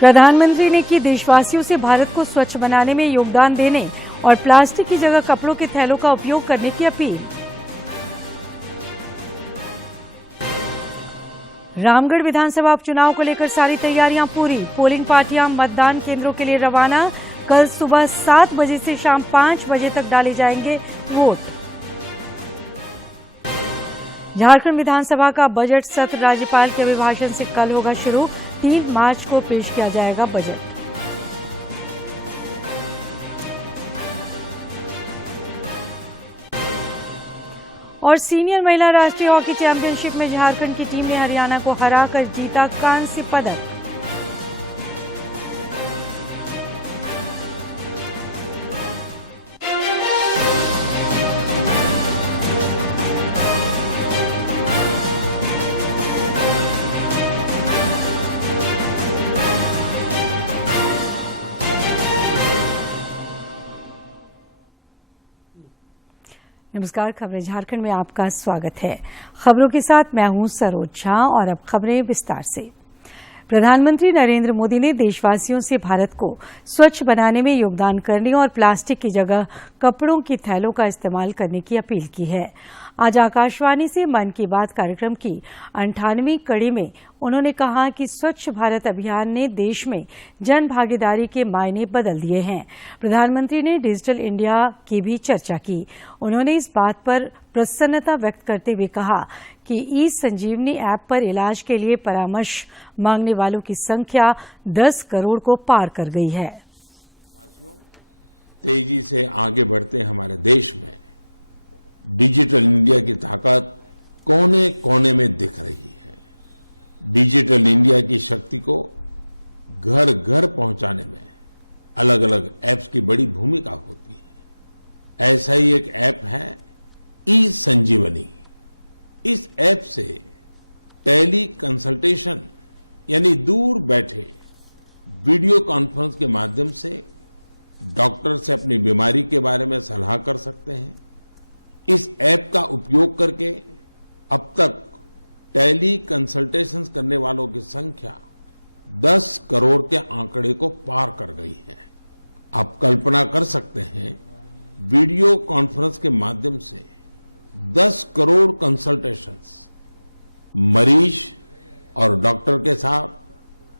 प्रधानमंत्री ने की देशवासियों से भारत को स्वच्छ बनाने में योगदान देने और प्लास्टिक की जगह कपड़ों के थैलों का उपयोग करने की अपील। रामगढ़ विधानसभा उपचुनाव को लेकर सारी तैयारियां पूरी। पोलिंग पार्टियां मतदान केंद्रों के लिए रवाना। कल सुबह 7 बजे से शाम 5 बजे तक डाले जाएंगे वोट। झारखंड विधानसभा का बजट सत्र राज्यपाल के अभिभाषण से कल होगा शुरू। 3 मार्च को पेश किया जाएगा बजट। और सीनियर महिला राष्ट्रीय हॉकी चैंपियनशिप में झारखंड की टीम ने हरियाणा को हराकर जीता कांस्य पदक। नमस्कार, खबरें झारखंड में आपका स्वागत है। खबरों के साथ मैं हूं सरोज झा और अब खबरें विस्तार से। प्रधानमंत्री नरेंद्र मोदी ने देशवासियों से भारत को स्वच्छ बनाने में योगदान करने और प्लास्टिक की जगह कपड़ों की थैलों का इस्तेमाल करने की अपील की है। आज आकाशवाणी से मन की बात कार्यक्रम की 98वीं कड़ी में उन्होंने कहा कि स्वच्छ भारत अभियान ने देश में जन भागीदारी के मायने बदल दिए हैं। प्रधानमंत्री ने डिजिटल इंडिया की भी चर्चा की। उन्होंने इस बात पर प्रसन्नता व्यक्त करते हुए कहा कि ई संजीवनी ऐप पर इलाज के लिए परामर्श मांगने वालों की संख्या 10 करोड़ को पार कर गई है। तेजी से आगे बढ़ते हमारे देश में डिजिटल इंडिया की ताकत कोने कोने में दिख रही है। डिजिटल इंडिया की शक्ति को घर घर पहुंचाने में अलग अलग ऐप्स की बड़ी भूमिका होती है। ऐसा ही एक ऐप है ई संजीवनी। इस ऐप से टेली कंसल्टेशन यानी दूर बैठे वीडियो कॉन्फ्रेंस के माध्यम से डॉक्टर से अपनी बीमारी के बारे में सलाह कर सकते हैं। इस ऐप का उपयोग करके अब तक टेली कंसल्टेशन करने वालों की संख्या 10 करोड़ के आंकड़े को पार कर गई है। आप कल्पना कर सकते हैं, वीडियो कॉन्फ्रेंस के माध्यम से 10 करोड़ कंसल्टेशंस, मरीज और डॉक्टर के साथ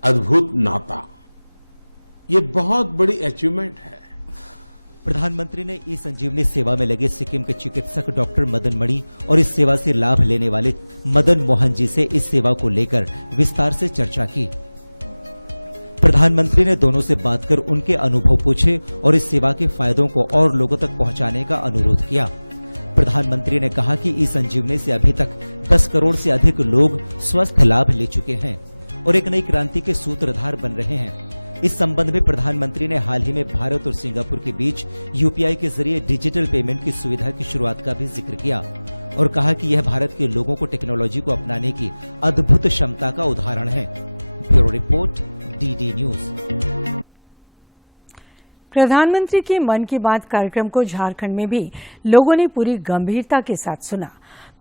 अद्भुत नाता, ये बहुत बड़ी अचीवमेंट है। प्रधानमंत्री ने ई संजीवनी सेवा में लगे सिक्किम के चिकित्सक डॉक्टर मदन मणि और इस सेवा से लाभ लेने वाले मदन मोहन जी से इस सेवा को लेकर विस्तार से चर्चा की। प्रधानमंत्री ने दोनों से बात कर उनके अनुभव पूछे और इस सेवा के फायदों को और लोगों तक पहुंचाने का अनुरोध किया। प्रधानमंत्री ने कहा कि ई संजीवनी से अभी तक 10 करोड़ से अधिक लोग स्वास्थ्य लाभ ले चुके हैं और एक नई क्रांति के सूत्रधार बन रहे हैं। इस संबंध में प्रधानमंत्री ने हाल ही में भारत और सिंगापुर के बीच यूपीआई के जरिए डिजिटल पेमेंट की सुविधा की शुरुआत का भी जिक्र किया और कहा कि यह भारत के लोगों को टेक्नोलॉजी को अपनाने की अद्भुत क्षमता का उदाहरण है। Bureau report, DD news. प्रधानमंत्री के मन की बात कार्यक्रम को झारखंड में भी लोगों ने पूरी गंभीरता के साथ सुना।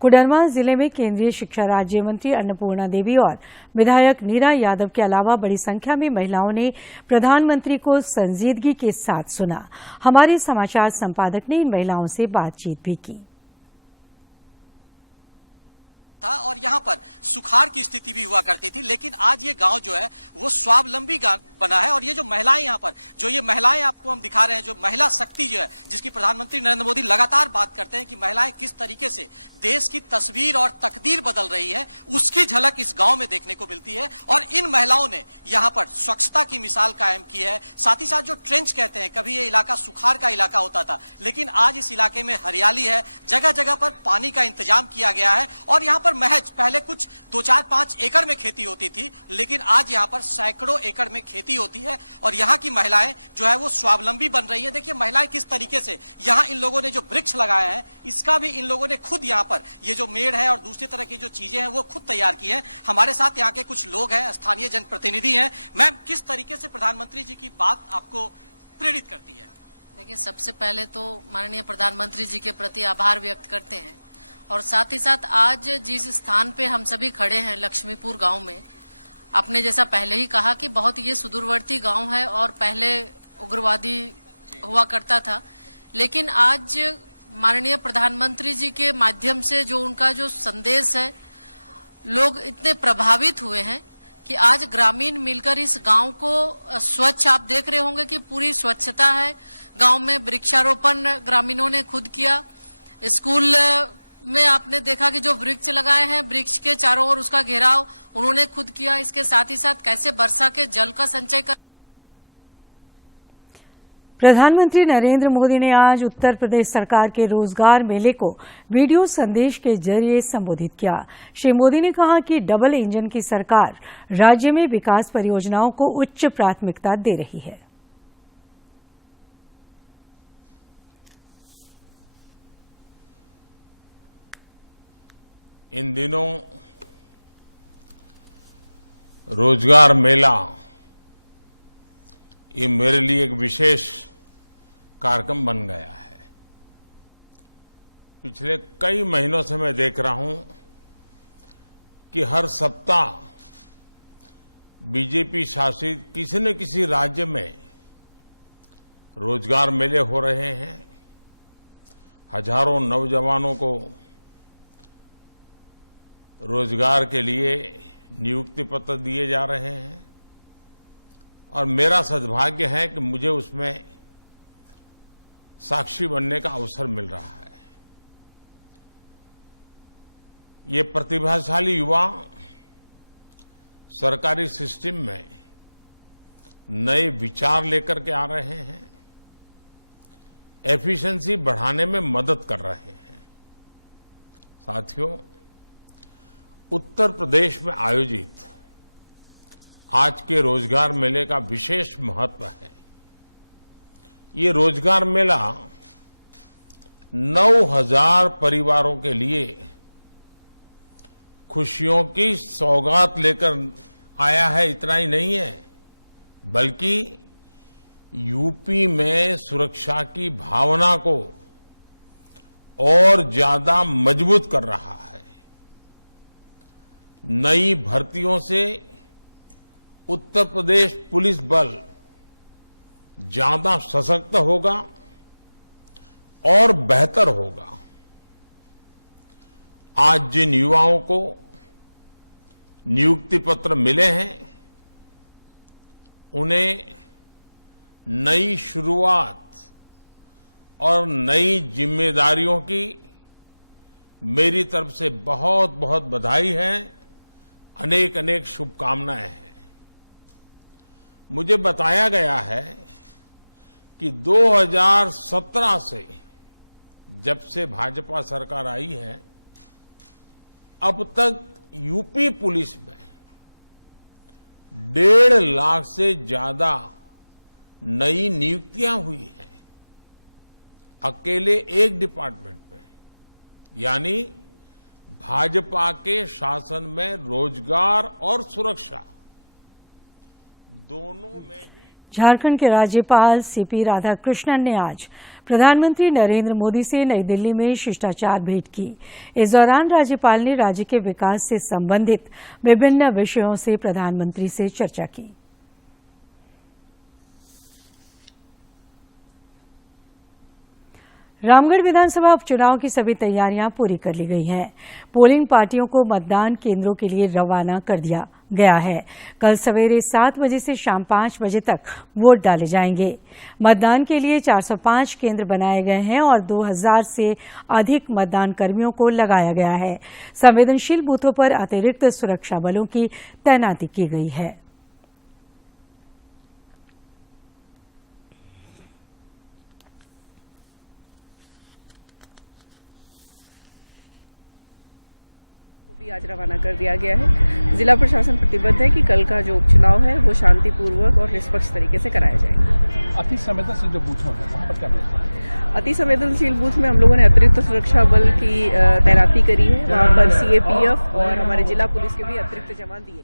कोडरमा जिले में केंद्रीय शिक्षा राज्य मंत्री अन्नपूर्णा देवी और विधायक नीरा यादव के अलावा बड़ी संख्या में महिलाओं ने प्रधानमंत्री को संजीदगी के साथ सुना। हमारे समाचार संपादक ने इन महिलाओं से बातचीत भी की था और यहाँ पर सुखाड़ की स्थिति भी हुआ करती थी, लेकिन आज ये गांव जो है वो स्वावलंबी गांव बना है। और ये जो महिलाएं यहाँ पर जो ये महिलाएं आपको हम दिखा रहे हैं, जो महिला शक्ति जो है जिसकी प्रधानमंत्री नरेंद्र मोदी लगातार बात करते हैं कि महिलाएं किस तरीके से देश की तस्वीर और तकदीर बदल रही है, उसकी झलक इस गाँव में देखने को मिलती है। और इन महिलाओं ने यहाँ पर स्वच्छता की मिसाल कायम की है। साथ ही साथ जो ट्रेंच कहते हैं, कभी ये इलाका सुखाड़ का इलाका होता था, लेकिन आज इस इलाके में हरियाली है, जगह जगह पर पानी का इंतजाम किया गया है। और यहाँ महज पहले कुछ 2-4-5 एकड़ में खेती होती थी, लेकिन आज यहाँ पर सैकड़ों एकड़ में खेती होती है और यहाँ की महिलाएं जो है वो स्वावलंबी बन रही है। देखिए महिलाएं किस तरीके से यहाँ इन लोगों ने जो वृक्ष लगाए हैं, इसका भी इन लोगों ने खुद यहाँ पर ये जो मेड़ है और दूसरी तरह की जो चीजें हैं वो खुद तैयार की है। हमारे साथ यहाँ के कुछ लोग हैं, स्थानीय जनप्रतिनिधि हैं। मैम, किस तरीके से प्रधानमंत्री जी की बात आपको प्रेरित करती है? देखिए, सबसे पहले तो माननीय प्रधानमंत्री जी के प्रति आभार व्यक्त करते हैं और साथ ही साथ आज जिस स्थान पे हम सभी खड़े हैं लक्ष्मीपुर गांव में, आपने जैसा पहले ही कहा कि बहुत ये सुदूरवर्ती गांव है और पहले उग्रवादी हुआ करता था, लेकिन आज माननीय प्रधानमंत्री जी के माध्यम से जो उनका जो संदेश है, लोग इतने प्रभावित हुए हैं कि आज ग्रामीण मिलकर इस गांव को स्वच्छ, आप देख रहे होंगे कि पूरी स्वच्छता है गांव में। वृक्षारोपण ग्रामीणों ने खुद किया। स्कूल में आपने देखा कि जो वृक्ष लगाए हैं, वृक्ष के चारों ओर उसका घेराव उन्होंने खुद किया। इसके साथ ही साथ कैसे वर्षा के जल का संचय कर। प्रधानमंत्री नरेंद्र मोदी ने आज उत्तर प्रदेश सरकार के रोजगार मेले को वीडियो संदेश के जरिए संबोधित किया। श्री मोदी ने कहा कि डबल इंजन की सरकार राज्य में विकास परियोजनाओं को उच्च प्राथमिकता दे रही है। इन दिनों रोजगार मेला ये मेरे लिए एक विशेष कार्यक्रम बन गया है। पिछले कई महीनों से मैं देख रहा हूं कि हर सप्ताह बीजेपी शासित किसी न किसी राज्य में रोजगार मेले हो रहे हैं। हजारों नौजवानों को रोजगार के लिए नियुक्ति पत्र दिए जा रहे हैं और मेरा सद्भाग्य है कि मुझे उसमें साक्षी बनने का अवसर मिल रहा है। ये प्रतिभाशाली युवा सरकारी सिस्टम में नए विचार लेकर के आ रहे हैं, एफिशिएंसी बढ़ाने में मदद कर रहे हैं। साथियों, उत्तर प्रदेश में आयोजित आज के रोजगार मेले का विशेष महत्व है। ये रोजगार मेला 9,000 परिवारों के लिए खुशियों की सौगात लेकर आया है। इतना ही नहीं है, बल्कि यूपी में सुरक्षा की भावना को और ज्यादा मजबूत कर रहा है। नई भर्तियों से उत्तर प्रदेश पुलिस बल ज्यादा सशक्त होगा और बेहतर होगा। आज जिन युवाओं को नियुक्ति पत्र मिले हैं, उन्हें नई शुरुआत और नई जिम्मेदारियों की मेरी तरफ से बहुत बहुत बधाई है, अनेक अनेक शुभकामनाएं हैं। मुझे बताया गया है कि 2017 से जब से भाजपा सरकार आई है, अब तक यूपी पुलिस में 1.5 लाख से ज्यादा नई नियुक्तियां हुई हैं, अकेले एक डिपार्टमेंट में। यानी भाजपा के शासन में रोजगार और सुरक्षा दोनों में ही। झारखंड के राज्यपाल सीपी राधाकृष्णन ने आज प्रधानमंत्री नरेंद्र मोदी से नई दिल्ली में शिष्टाचार भेंट की। इस दौरान राज्यपाल ने राज्य के विकास से संबंधित विभिन्न विषयों से प्रधानमंत्री से चर्चा की। रामगढ़ विधानसभा उपचुनाव की सभी तैयारियां पूरी कर ली गई हैं। पोलिंग पार्टियों को मतदान केंद्रों के लिए रवाना कर दिया गया है। कल सवेरे 7 बजे से शाम 5 बजे तक वोट डाले जाएंगे। मतदान के लिए 405 केंद्र बनाए गए हैं और 2000 से अधिक मतदान कर्मियों को लगाया गया है। संवेदनशील बूथों पर अतिरिक्त सुरक्षा बलों की तैनाती की गई है। भी आज रवाना कर दिया गया है। जिला प्रशासन प्रतिबद्ध है कि कल का जो उपचुनाव है वो शांतिपूर्वक और निष्पक्ष तरीके से कराया जाएगा। अति संवेदनशील जो बूथ है वहाँ पर क्या है? अति संवेदनशील बूथ में हम लोगों ने अतिरिक्त सुरक्षा बल की तैनाती करी है। वहाँ पर सीएपीएफ और हमारे जिला पुलिस के भी अतिरिक्त जवान दिए।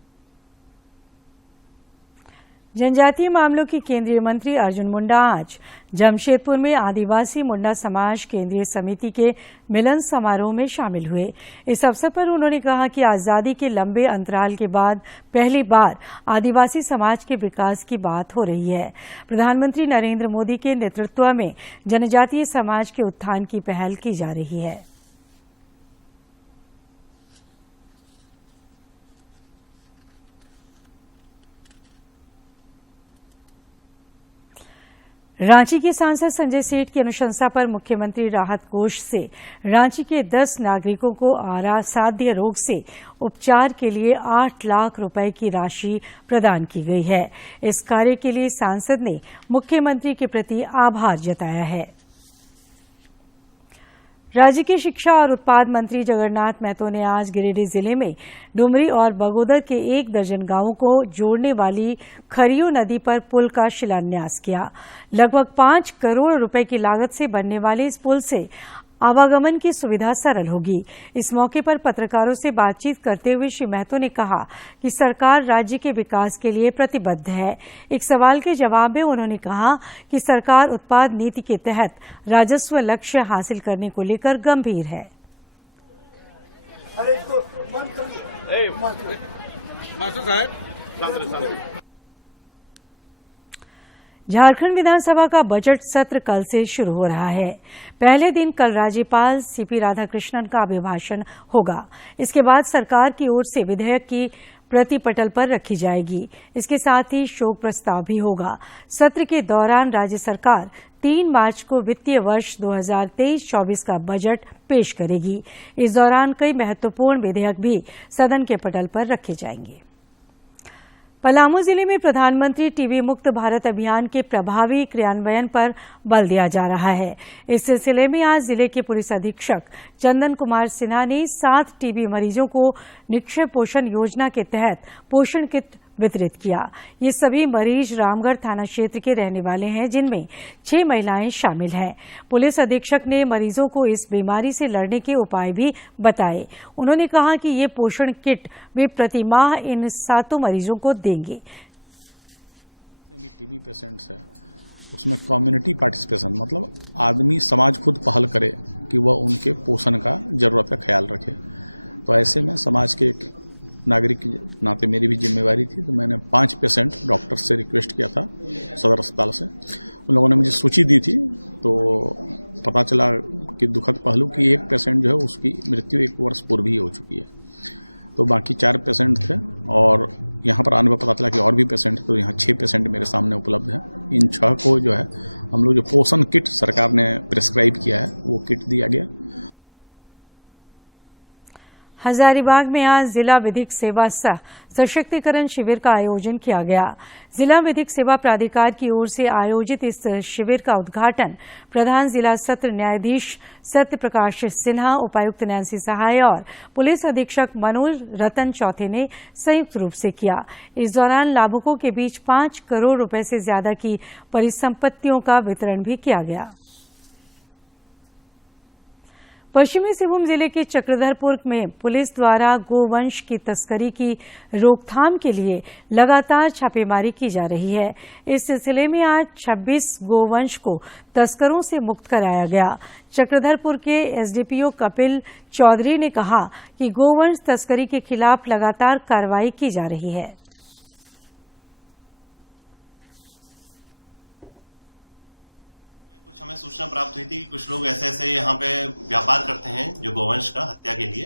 जनजातीय मामलों के केंद्रीय मंत्री अर्जुन मुंडा आज जमशेदपुर में आदिवासी मुंडा समाज केंद्रीय समिति के मिलन समारोह में शामिल हुए। इस अवसर पर उन्होंने कहा कि आजादी के लंबे अंतराल के बाद पहली बार आदिवासी समाज के विकास की बात हो रही है। प्रधानमंत्री नरेंद्र मोदी के नेतृत्व में जनजातीय समाज के उत्थान की पहल की जा रही है। रांची के सांसद संजय सेठ की अनुशंसा पर मुख्यमंत्री राहत कोष से रांची के 10 नागरिकों को असाध्य रोग से उपचार के लिए 8 लाख रुपए की राशि प्रदान की गई है। इस कार्य के लिए सांसद ने मुख्यमंत्री के प्रति आभार जताया है। राज्य के शिक्षा और उत्पाद मंत्री जगन्नाथ महतो ने आज गिरिडीह जिले में डुमरी और बगोदर के 1 दर्जन गांवों को जोड़ने वाली खरियो नदी पर पुल का शिलान्यास किया। लगभग 5 करोड़ रुपए की लागत से बनने वाले इस पुल से आवागमन की सुविधा सरल होगी। इस मौके पर पत्रकारों से बातचीत करते हुए श्री महतो ने कहा कि सरकार राज्य के विकास के लिए प्रतिबद्ध है। एक सवाल के जवाब में उन्होंने कहा कि सरकार उत्पाद नीति के तहत राजस्व लक्ष्य हासिल करने को लेकर गंभीर है। झारखंड विधानसभा का बजट सत्र कल से शुरू हो रहा है। पहले दिन कल राज्यपाल सीपी राधाकृष्णन का अभिभाषण होगा। इसके बाद सरकार की ओर से विधेयक की प्रति पटल पर रखी जाएगी। इसके साथ ही शोक प्रस्ताव भी होगा। सत्र के दौरान राज्य सरकार 3 मार्च को वित्तीय वर्ष 2023-24 का बजट पेश करेगी। इस दौरान कई महत्वपूर्ण विधेयक भी सदन के पटल पर रखे जाएंगे। पलामू जिले में प्रधानमंत्री टीबी मुक्त भारत अभियान के प्रभावी क्रियान्वयन पर बल दिया जा रहा है। इस सिलसिले में आज जिले के पुलिस अधीक्षक चंदन कुमार सिन्हा ने 7 टीबी मरीजों को निक्षय पोषण योजना के तहत पोषण किट वितरित किया। ये सभी मरीज रामगढ़ थाना क्षेत्र के रहने वाले हैं, जिनमें 6 महिलाएं शामिल हैं। पुलिस अधीक्षक ने मरीजों को इस बीमारी से लड़ने के उपाय भी बताए। उन्होंने कहा कि ये पोषण किट वे प्रतिमाह इन 7 मरीजों को देंगे। टीबी पेशेंट्स है उसमें कम्युनिटी पार्टिसिपेशन, मतलब आदमी समाज खुद पहल करे कि वह उनके पोषण का जरूरत का ख्याल रखे। तो ऐसे में समाज के एक नागरिक के नाते मेरी भी जिम्मेवारी थी। तो मैंने 5 पेशेंट डॉक्टर से रिक्वेस्ट किया था सदर अस्पताल से। उन लोगों ने मुझे सूची दी थी, तो पता चला कि दुखद पहलू कि एक पेशेंट जो है उसकी मृत्यु 1 वर्ष पूर्व ही हो चुकी है। तो बाकी 4 पेशेंट थे और यहाँ पर आने पर पता चला कि और भी पेशेंट, तो यहाँ 6 पेशेंट मेरे सामने उपलब्ध हैं। इन 6 को जो है हम लोग जो पोषण किट सरकार ने प्रिस्क्राइब किया है वो किट दिया गया। हजारीबाग में आज जिला विधिक सेवा सह सशक्तिकरण शिविर का आयोजन किया गया। जिला विधिक सेवा प्राधिकार की ओर से आयोजित इस शिविर का उद्घाटन प्रधान जिला सत्र न्यायाधीश सत्य प्रकाश सिन्हा, उपायुक्त नैन्सी सहाय और पुलिस अधीक्षक मनोज रतन चौथे ने संयुक्त रूप से किया। इस दौरान लाभुकों के बीच 5 करोड़ रुपए से ज्यादा की परिसंपत्तियों का वितरण भी किया गया। पश्चिमी सिंहभूम जिले के चक्रधरपुर में पुलिस द्वारा गोवंश की तस्करी की रोकथाम के लिए लगातार छापेमारी की जा रही है। इस सिलसिले में आज 26 गोवंश को तस्करों से मुक्त कराया गया। चक्रधरपुर के एसडीपीओ कपिल चौधरी ने कहा कि गोवंश तस्करी के खिलाफ लगातार कार्रवाई की जा रही है। कुछ हमें सूचना प्राप्त हुई थी कि कुछ लोग ऐसे यहाँ पे व्यापार करते हैं जो गोवंश का हत्या के लिए।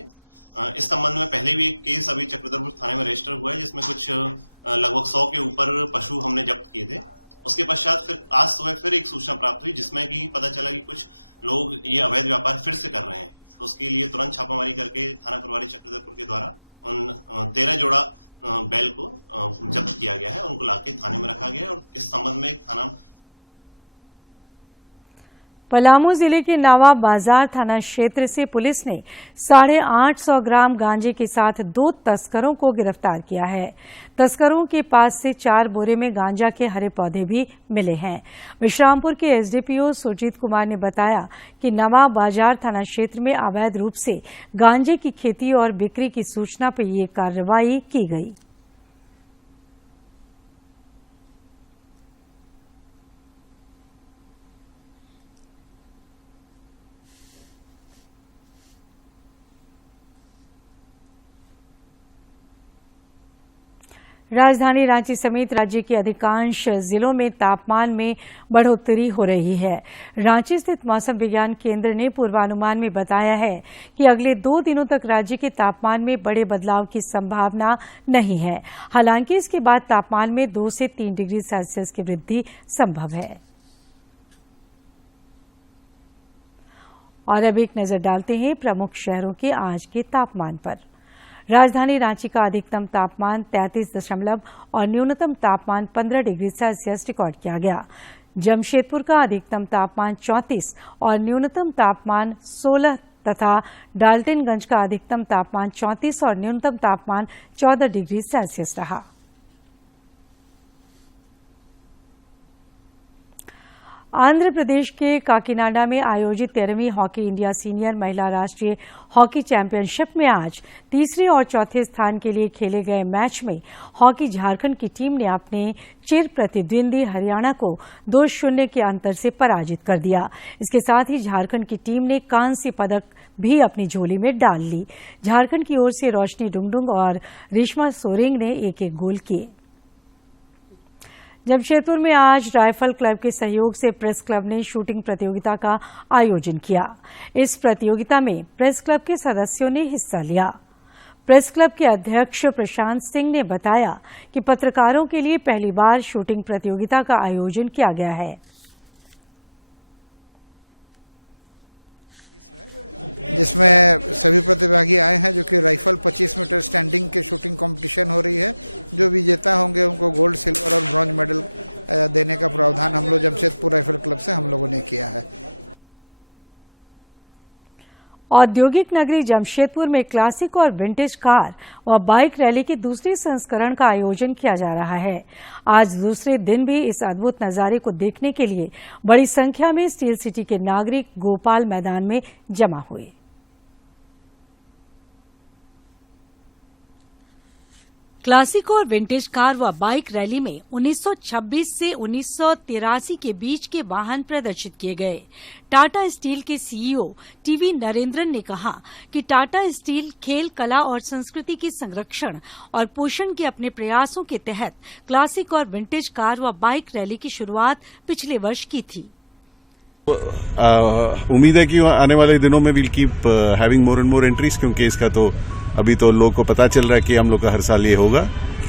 इस संबंध में पहले भी एक केस अभी चक्रधरपुर थाने में रजिस्टर हुआ है, जिसमें कुछ लगभग 100 के ऊपर पशु हमने जब्त किए थे। उसके पश्चात फिर आज सुबह फिर एक सूचना प्राप्त हुई जिसमें कि पता चला कि कुछ लोग ये अवैध व्यापार फिर से कर रहे हैं। तो उसके लिए तुरंत छापामारी करके थाना प्रभारी चक्रधरपुर के द्वारा उन 13 जोड़ा बैल को जब्त किया गया है, उनको लाके थाने में रखा गया है। और इस संबंध में थाना पलामू जिले के नवाब बाजार थाना क्षेत्र से पुलिस ने 850 ग्राम गांजे के साथ 2 तस्करों को गिरफ्तार किया है। तस्करों के पास से 4 बोरे में गांजा के हरे पौधे भी मिले हैं। विश्रामपुर के एसडीपीओ सुरजीत कुमार ने बताया कि नवाब बाजार थाना क्षेत्र में अवैध रूप से गांजे की खेती और बिक्री की सूचना पर यह कार्रवाई की गई। राजधानी रांची समेत राज्य के अधिकांश जिलों में तापमान में बढ़ोतरी हो रही है। रांची स्थित मौसम विज्ञान केंद्र ने पूर्वानुमान में बताया है कि अगले 2 दिनों तक राज्य के तापमान में बड़े बदलाव की संभावना नहीं है। हालांकि इसके बाद तापमान में 2 से 3 डिग्री सेल्सियस की वृद्धि संभव है। और अब एक नजर डालते हैं प्रमुख शहरों के आज के तापमान पर। राजधानी रांची का अधिकतम तापमान 33 और न्यूनतम तापमान 15 डिग्री सेल्सियस रिकॉर्ड किया गया। जमशेदपुर का अधिकतम तापमान 34 और न्यूनतम तापमान 16 तथा डाल्टनगंज का अधिकतम तापमान 34 और न्यूनतम तापमान 14 डिग्री सेल्सियस रहा। आंध्र प्रदेश के काकीनाडा में आयोजित 13वीं हॉकी इंडिया सीनियर महिला राष्ट्रीय हॉकी चैंपियनशिप में आज तीसरे और चौथे स्थान के लिए खेले गए मैच में हॉकी झारखंड की टीम ने अपने चिर प्रतिद्वंदी हरियाणा को 2-0 के अंतर से पराजित कर दिया। इसके साथ ही झारखंड की टीम ने कांस्य पदक भी अपनी झोली में डाल ली। झारखंड की ओर से रोशनी डुंगडुंग और रेशमा सोरेंग ने एक-एक गोल किए। जमशेदपुर में आज राइफल क्लब के सहयोग से प्रेस क्लब ने शूटिंग प्रतियोगिता का आयोजन किया। इस प्रतियोगिता में प्रेस क्लब के सदस्यों ने हिस्सा लिया। प्रेस क्लब के अध्यक्ष प्रशांत सिंह ने बताया कि पत्रकारों के लिए पहली बार शूटिंग प्रतियोगिता का आयोजन किया गया है। जिसमें सभी प्रतिभागी आए हैं, जो कि राइफल 25 मीटर स्टैंडिंग के शूटिंग कंपटीशन हो रही है। जो विजेता होंगे उनको गोल्ड, सिल्वर और ब्रॉन्ज मेडल देने का प्रावधान हम लोग जमशेदपुर राइफल क्लब से हम लोगों ने किया है। औद्योगिक नगरी जमशेदपुर में क्लासिक और विंटेज कार व बाइक रैली के दूसरे संस्करण का आयोजन किया जा रहा है। आज दूसरे दिन भी इस अद्भुत नजारे को देखने के लिए बड़ी संख्या में स्टील सिटी के नागरिक गोपाल मैदान में जमा हुए। क्लासिक और विंटेज कार व बाइक रैली में 1926 से 1983 के बीच के वाहन प्रदर्शित किए गए। टाटा स्टील के सीईओ टीवी नरेंद्रन ने कहा कि टाटा स्टील खेल, कला और संस्कृति के संरक्षण और पोषण के अपने प्रयासों के तहत क्लासिक और विंटेज कार व बाइक रैली की शुरुआत पिछले वर्ष की थी। उम्मीद है कि आने वाले दिनों में will keep having more and more entries, क्योंकि इसका तो अभी तो लोगों को पता चल रहा है कि हम लोग का हर साल ये होगा।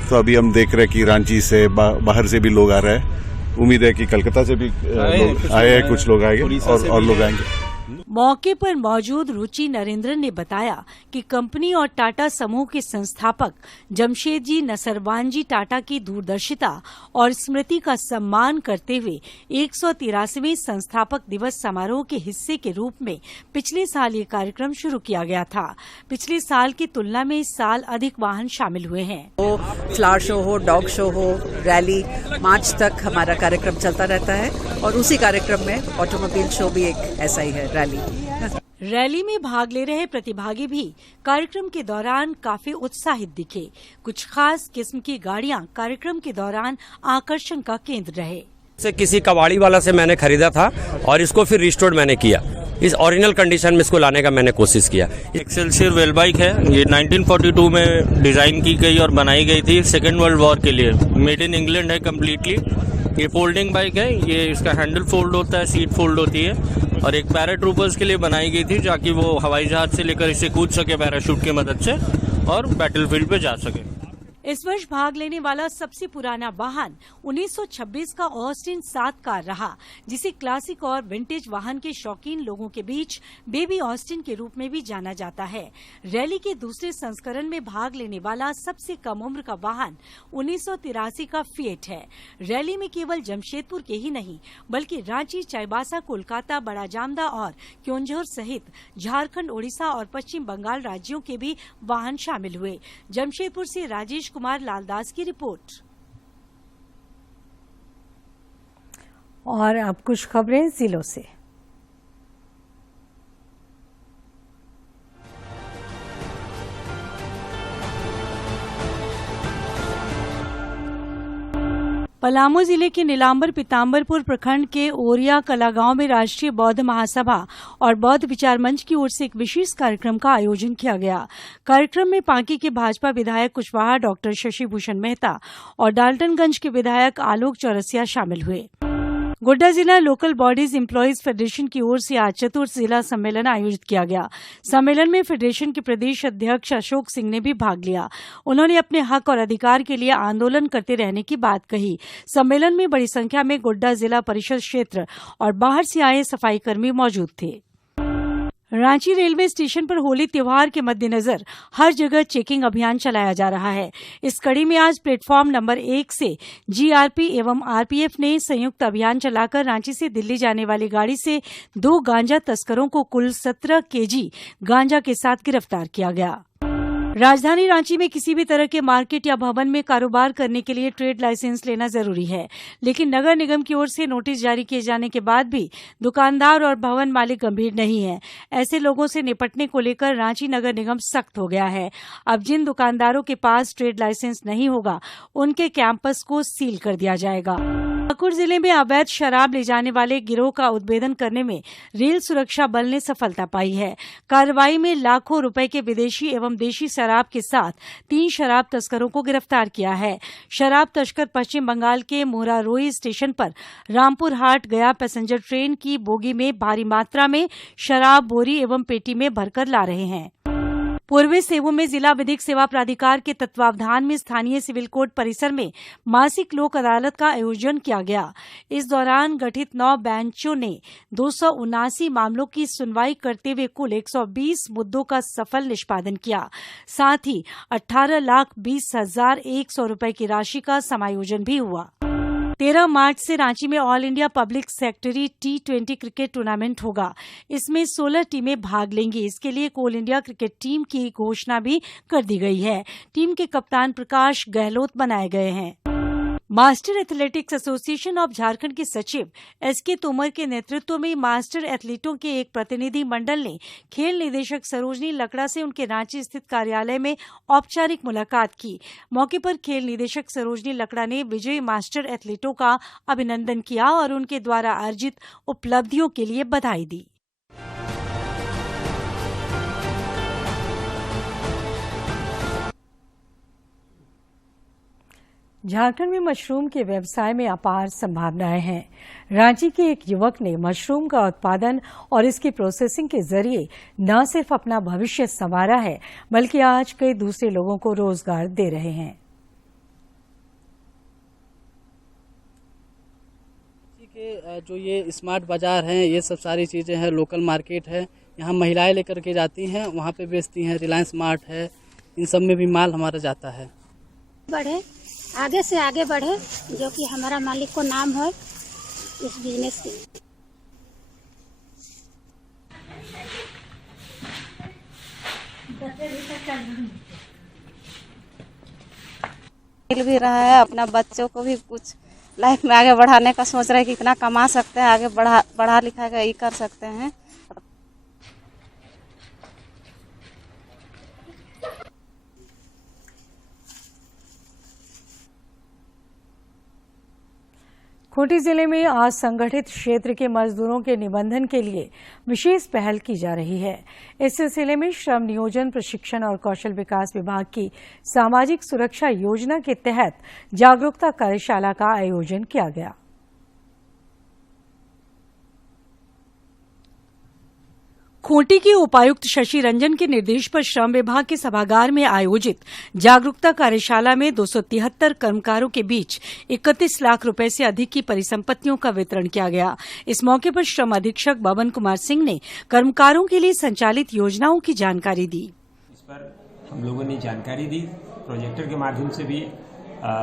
तो अभी हम देख रहे हैं कि रांची से बाहर से भी लोग आ रहे हैं। उम्मीद है कि कलकत्ता से भी लोग आए हैं, कुछ लोग आएंगे और लोग आएंगे। मौके पर मौजूद रुचि नरेंद्रन ने बताया कि कंपनी और टाटा समूह के संस्थापक जमशेदजी नसरवानजी टाटा की दूरदर्शिता और स्मृति का सम्मान करते हुए 183वें संस्थापक दिवस समारोह के हिस्से के रूप में पिछले साल ये कार्यक्रम शुरू किया गया था। पिछले साल की तुलना में इस साल अधिक वाहन शामिल हुए हैं। फ्लावर शो हो, डॉग शो हो, रैली, मार्च तक हमारा कार्यक्रम चलता रहता है और उसी कार्यक्रम में ऑटोमोबाइल शो भी एक ऐसा ही है, रैली में भाग ले रहे प्रतिभागी भी कार्यक्रम के दौरान काफी उत्साहित दिखे। कुछ खास किस्म की गाड़ियां कार्यक्रम के दौरान आकर्षण का केंद्र रहे। किसी कबाड़ी वाला से मैंने खरीदा था और इसको फिर रिस्टोर्ड मैंने किया। इस ओरिजिनल कंडीशन में इसको लाने का मैंने कोशिश किया। एक्सेलसियर वेल बाइक है। ये 1942 में डिजाइन की गई और बनाई गई थी सेकेंड वर्ल्ड वॉर के लिए। मेड इन इंग्लैंड है कम्प्लीटली। ये फोल्डिंग बाइक है। ये इसका हैंडल फोल्ड होता है, सीट फोल्ड होती है और एक पैराट्रूपर्स के लिए बनाई गई थी ताकि वो हवाई जहाज से लेकर इसे कूद सके पैराशूट की मदद से और बैटलफील्ड पे जा सके। इस वर्ष भाग लेने वाला सबसे पुराना वाहन 1926 का ऑस्टिन 7 कार रहा, जिसे क्लासिक और विंटेज वाहन के शौकीन लोगों के बीच बेबी ऑस्टिन के रूप में भी जाना जाता है। रैली के दूसरे संस्करण में भाग लेने वाला सबसे कम उम्र का वाहन 1983 का फिएट है। रैली में केवल जमशेदपुर के ही नहीं बल्कि रांची, चाईबासा, कोलकाता, बड़ा जामदा और क्योंझर सहित झारखंड, ओडिशा और पश्चिम बंगाल राज्यों के भी वाहन शामिल हुए। जमशेदपुर से राजेश कुमार लालदास की रिपोर्ट। और अब कुछ खबरें जिलों से। पलामू जिले के नीलांबर पीताम्बरपुर प्रखंड के ओरिया कला गांव में राष्ट्रीय बौद्ध महासभा और बौद्ध विचार मंच की ओर से एक विशेष कार्यक्रम का आयोजन किया गया। कार्यक्रम में पांकी के भाजपा विधायक कुशवाहा डॉक्टर शशि भूषण मेहता और डाल्टनगंज के विधायक आलोक चौरसिया शामिल हुए। गोड्डा जिला लोकल बॉडीज एम्प्लॉयज फेडरेशन की ओर से आज चतुर्थ जिला सम्मेलन आयोजित किया गया। सम्मेलन में फेडरेशन के प्रदेश अध्यक्ष अशोक सिंह ने भी भाग लिया। उन्होंने अपने हक और अधिकार के लिए आंदोलन करते रहने की बात कही। सम्मेलन में बड़ी संख्या में गोड्डा जिला परिषद क्षेत्र और बाहर से आए सफाई कर्मी मौजूद थे। रांची रेलवे स्टेशन पर होली त्योहार के मद्देनजर हर जगह चेकिंग अभियान चलाया जा रहा है। इस कड़ी में आज प्लेटफॉर्म नंबर 1 से जीआरपी एवं आरपीएफ ने संयुक्त अभियान चलाकर रांची से दिल्ली जाने वाली गाड़ी से 2 गांजा तस्करों को कुल 17 केजी गांजा के साथ गिरफ्तार किया गया। राजधानी रांची में किसी भी तरह के मार्केट या भवन में कारोबार करने के लिए ट्रेड लाइसेंस लेना जरूरी है, लेकिन नगर निगम की ओर से नोटिस जारी किए जाने के बाद भी दुकानदार और भवन मालिक गंभीर नहीं है। ऐसे लोगों से निपटने को लेकर रांची नगर निगम सख्त हो गया है। अब जिन दुकानदारों के पास ट्रेड लाइसेंस नहीं होगा, उनके कैंपस को सील कर दिया जाएगा। पाकुड़ जिले में अवैध शराब ले जाने वाले गिरोह का उद्भेदन करने में रेल सुरक्षा बल ने सफलता पाई है। कार्रवाई में लाखों रुपए के विदेशी एवं देशी शराब के साथ 3 शराब तस्करों को गिरफ्तार किया है। शराब तस्कर पश्चिम बंगाल के मोरारोई स्टेशन पर रामपुर हाट गया पैसेंजर ट्रेन की बोगी में भारी मात्रा में शराब बोरी एवं पेटी में भरकर ला रहे हैं। पूर्वी सिंहभूम में जिला विधिक सेवा प्राधिकार के तत्वावधान में स्थानीय सिविल कोर्ट परिसर में मासिक लोक अदालत का आयोजन किया गया। इस दौरान गठित 9 बेंचों ने 279 मामलों की सुनवाई करते हुए कुल 120 मुद्दों का सफल निष्पादन किया। साथ ही 18,20,100 रुपए की राशि का समायोजन भी हुआ। 13 मार्च से रांची में all India public secretary T20 cricket tournament होगा। इसमें 16 टीमें भाग लेंगी। इसके लिए कोल इंडिया क्रिकेट टीम की घोषणा भी कर दी गई है। टीम के कप्तान प्रकाश गहलोत बनाए गए हैं। Master athletics association of Jharkhand के सचिव SK तोमर के नेतृत्व में मास्टर एथलीटों के एक प्रतिनिधि मंडल ने खेल निदेशक सरोजनी लकड़ा से उनके रांची स्थित कार्यालय में औपचारिक मुलाकात की। मौके पर खेल निदेशक सरोजनी लकड़ा ने विजयी मास्टर एथलीटों का अभिनंदन किया और उनके द्वारा अर्जित उपलब्धियों के लिए बधाई दी। झारखंड में मशरूम के व्यवसाय में अपार संभावनाएं हैं। रांची के एक युवक ने मशरूम का उत्पादन और इसकी प्रोसेसिंग के जरिए न सिर्फ अपना भविष्य संवारा है, बल्कि आज कई दूसरे लोगों को रोजगार दे रहे हैं। के जो ये स्मार्ट बाजार हैं, ये सब सारी चीज़ें हैं, लोकल मार्केट है, यहाँ महिलाएं लेकर के जाती हैं, वहाँ पे बेचती हैं। रिलायंस मार्ट है, इन सब में भी माल हमारा जाता है। बढ़े, आगे से आगे बढ़े, जो कि हमारा मालिक को नाम हो इस बिजनेस में। मिल भी रहा है, अपना बच्चों को भी कुछ लाइफ में आगे बढ़ाने का सोच रहे हैं कि इतना कमा सकते हैं, आगे बढ़ा लिखा कर ये कर सकते हैं। खूंटी जिले में असंगठित क्षेत्र के मजदूरों के निबंधन के लिए विशेष पहल की जा रही है। इस सिलसिले में श्रम नियोजन प्रशिक्षण और कौशल विकास विभाग की सामाजिक सुरक्षा योजना के तहत जागरूकता कार्यशाला का आयोजन किया गया। खूंटी के उपायुक्त शशि रंजन के निर्देश पर श्रम विभाग के सभागार में आयोजित जागरूकता कार्यशाला में 273 कर्मकारों के बीच 31 लाख रुपए से अधिक की परिसंपत्तियों का वितरण किया गया। इस मौके पर श्रम अधीक्षक बबन कुमार सिंह ने कर्मकारों के लिए संचालित योजनाओं की जानकारी दी। इस पर हम लोगों ने जानकारी दी, प्रोजेक्टर के माध्यम से भी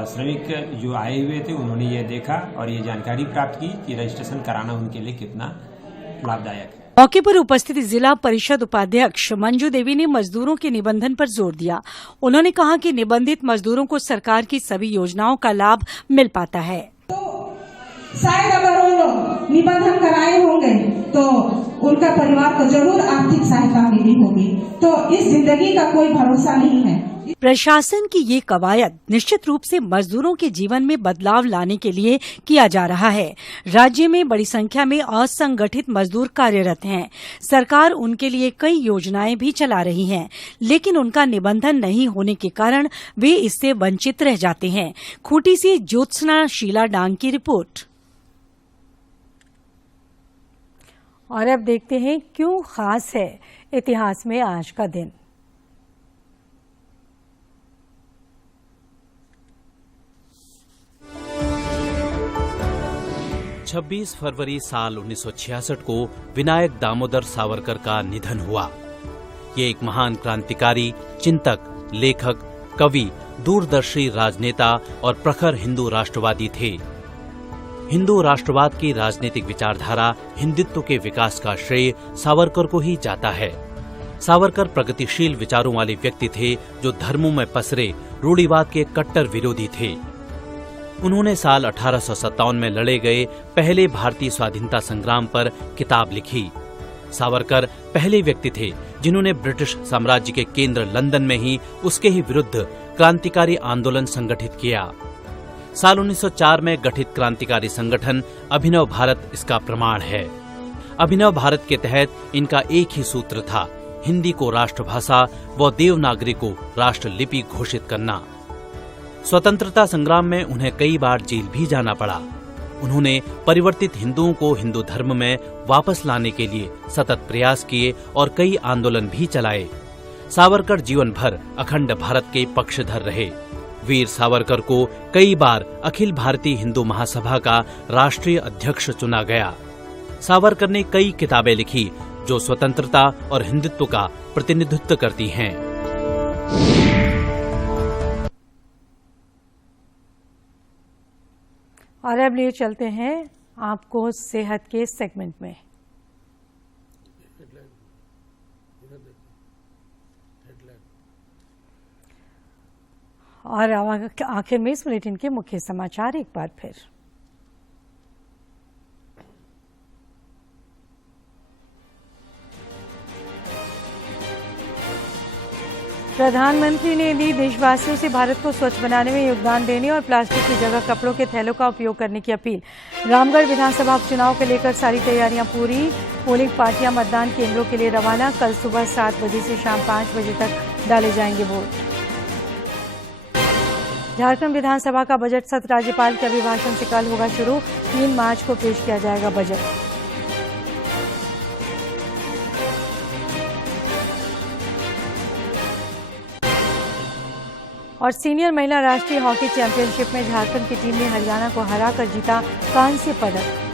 श्रमिक जो आए हुए थे उन्होंने ये देखा और ये जानकारी प्राप्त की कि रजिस्ट्रेशन कराना उनके लिए कितना लाभदायक है। मौके पर उपस्थित जिला परिषद उपाध्यक्ष मंजू देवी ने मजदूरों के निबंधन पर जोर दिया। उन्होंने कहा कि निबंधित मजदूरों को सरकार की सभी योजनाओं का लाभ मिल पाता है। शायद अगर वो लोग निबंधन कराए होंगे तो उनका परिवार को जरूर आर्थिक सहायता मिली होगी। तो इस जिंदगी का कोई भरोसा नहीं है। प्रशासन की ये कवायद निश्चित रूप से मजदूरों के जीवन में बदलाव लाने के लिए किया जा रहा है। राज्य में बड़ी संख्या में असंगठित मजदूर कार्यरत हैं। सरकार उनके लिए कई योजनाएं भी चला रही है, लेकिन उनका निबंधन नहीं होने के कारण वे इससे वंचित रह जाते हैं। खूंटी से ज्योत्सना शीला डांग की रिपोर्ट। और अब देखते हैं क्यों खास है इतिहास में आज का दिन। 26 फरवरी साल 1966 को विनायक दामोदर सावरकर का निधन हुआ। ये एक महान क्रांतिकारी, चिंतक, लेखक, कवि, दूरदर्शी राजनेता और प्रखर हिंदू राष्ट्रवादी थे। हिंदू राष्ट्रवाद की राजनीतिक विचारधारा हिंदुत्व के विकास का श्रेय सावरकर को ही जाता है। सावरकर प्रगतिशील विचारों वाले व्यक्ति थे जो धर्मों में पसरे रूढ़िवाद के कट्टर विरोधी थे। उन्होंने साल 1857 में लड़े गए पहले भारतीय स्वाधीनता संग्राम पर किताब लिखी। सावरकर पहले व्यक्ति थे जिन्होंने ब्रिटिश साम्राज्य के केंद्र लंदन में ही उसके ही विरुद्ध क्रांतिकारी आंदोलन संगठित किया। साल 1904 में गठित क्रांतिकारी संगठन अभिनव भारत इसका प्रमाण है। अभिनव भारत के तहत इनका एक ही सूत्र था, हिंदी को राष्ट्रभाषा व देवनागरी को राष्ट्रलिपि घोषित करना। स्वतंत्रता संग्राम में उन्हें कई बार जेल भी जाना पड़ा। उन्होंने परिवर्तित हिंदुओं को हिंदू धर्म में वापस लाने के लिए सतत प्रयास किए और कई आंदोलन भी चलाए। सावरकर जीवन भर अखंड भारत के पक्षधर रहे। वीर सावरकर को कई बार अखिल भारतीय हिंदू महासभा का राष्ट्रीय अध्यक्ष चुना गया। सावरकर ने कई किताबें लिखी जो स्वतंत्रता और हिंदुत्व का प्रतिनिधित्व करती हैं। और अब लिए चलते हैं आपको सेहत के सेगमेंट में। और आखिर में इस बुलेटिन के मुख्य समाचार एक बार फिर। प्रधानमंत्री ने दी देशवासियों से भारत को स्वच्छ बनाने में योगदान देने और प्लास्टिक की जगह कपड़ों के थैलों का उपयोग करने की अपील। रामगढ़ विधानसभा उपचुनाव को लेकर सारी तैयारियां पूरी। पोलिंग पार्टियां मतदान केंद्रों के लिए रवाना। कल सुबह 7 बजे से शाम 5 बजे तक डाले जाएंगे वोट। झारखंड विधानसभा का बजट सत्र राज्यपाल के अभिभाषण से कल होगा शुरू। 3 मार्च को पेश किया जाएगा बजट। और सीनियर महिला राष्ट्रीय हॉकी चैंपियनशिप में झारखंड की टीम ने हरियाणा को हराकर जीता कांस्य पदक।